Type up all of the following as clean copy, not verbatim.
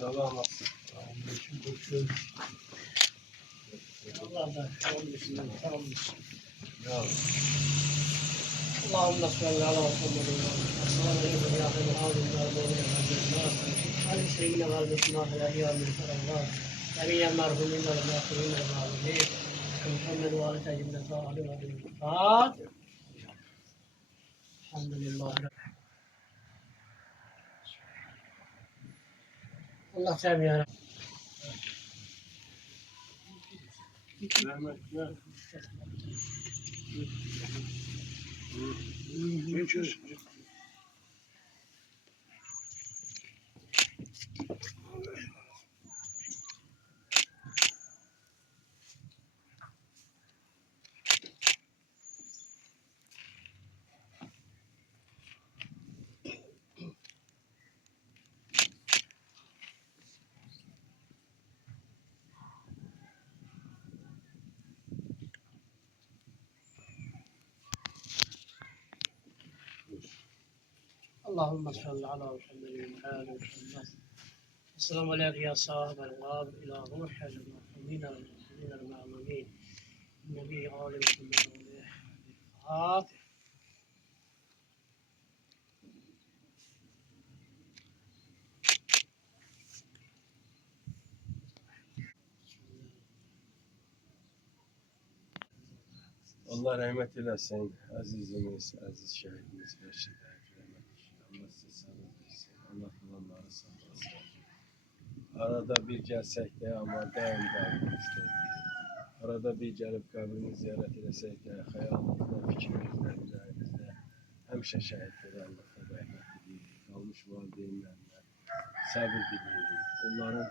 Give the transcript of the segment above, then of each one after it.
Sabah nasıl? Allah'tan olmuşsun, olmuş. Ya Allah'ım nasıl ve ala Muhammedin Allah'ım eyvallah ya Rabbi Muhammedin Ali seyyidina kardeşim ahire ya Allah. Cemiyen merhumin ve mağfirin ve mağfirin. Muhammed ve Ali tecimden sağlı ve alim. Fatiha. Elhamdülillah. Allah sevmeyen. Rahmet ya. Geçiyor. اللهم صل على محمد وعلى آل محمد. السلام عليك يا صاحب الغاب إلى روح المرحومين والمسلمين المعلومين النبي آل محمد وعليه فاتح. Allah rahmet eylesin. Azizimiz, aziz şehidimiz Reşid Ekrem'e. Allah size sabır versin. Allah olanları saklasın. Arada bir gelsek de ama daim kalbimizde. Arada bir gelip kabrini ziyaret etsek de hayalımızda, fikrimizde, yüreğimizde hemşe şehitleri Allah'ta rahmet diliyoruz. Kalmış valideynlerine sabır diliyoruz. Onların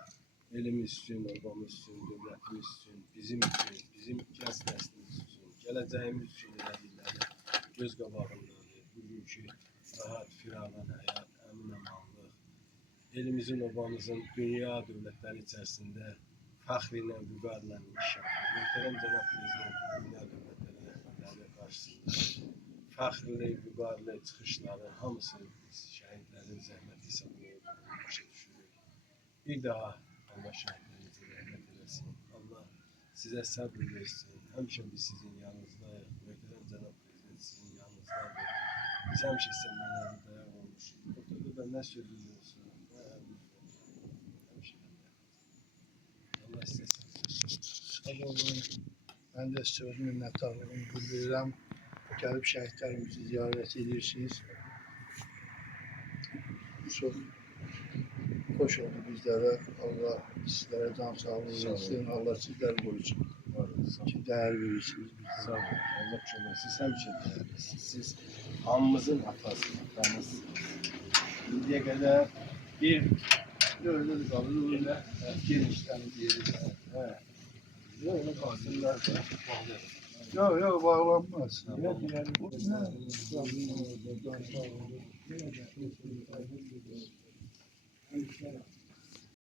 elimiz için, obamız için, devletimiz için, bizim için, bizim kəs neslimiz için, geleceğimiz için elədikləri göz qabağındadır. Bugünkü rahat, firavan həyat, əmin amanlıq, elimizin, obamızın dünya dövlətləri içərisində fəxrlə, vüqarla inkişafı, möhtərəm cənab prezidentin dünya dövlətləri rəhbərləri qarşısında fəxrli, vüqarlı çıxışları hamısı biz şəhidlərin zəhməti hesabını başa düşürük. Bir daha Allah şəhidlərinizi rəhmət eləsin. Allah sizə səbr versin. Həmişə biz sizin yanınızdayıq. Möhtərəm cənab prezident sizin yanınızdadır. Biz həmişə sizə mənəvi dayaq olmuşuz. Oturdu da nə sözülüyorsun? Həmişə Allah sizə Sağ olun. Ben de size öz minnettarlığımı bildirirəm. Gəlib şəhidlərimizi ziyarət edirsiniz. Çok hoş oldu bizlere. Allah sizlere can sağlığı versin. Allah sizleri korusun. Ki değer verirsiniz bizlere. Sağ olun. Allah çoğunluğu. Siz həmişə dəyərlisiniz. Siz hamımızın atası, atanız. İndiyə qədər bir Öyle de kalır. Öyle genişten diyelim. hə, öyle qalsınlar da. Yok yok bağlanmaz. Thank you.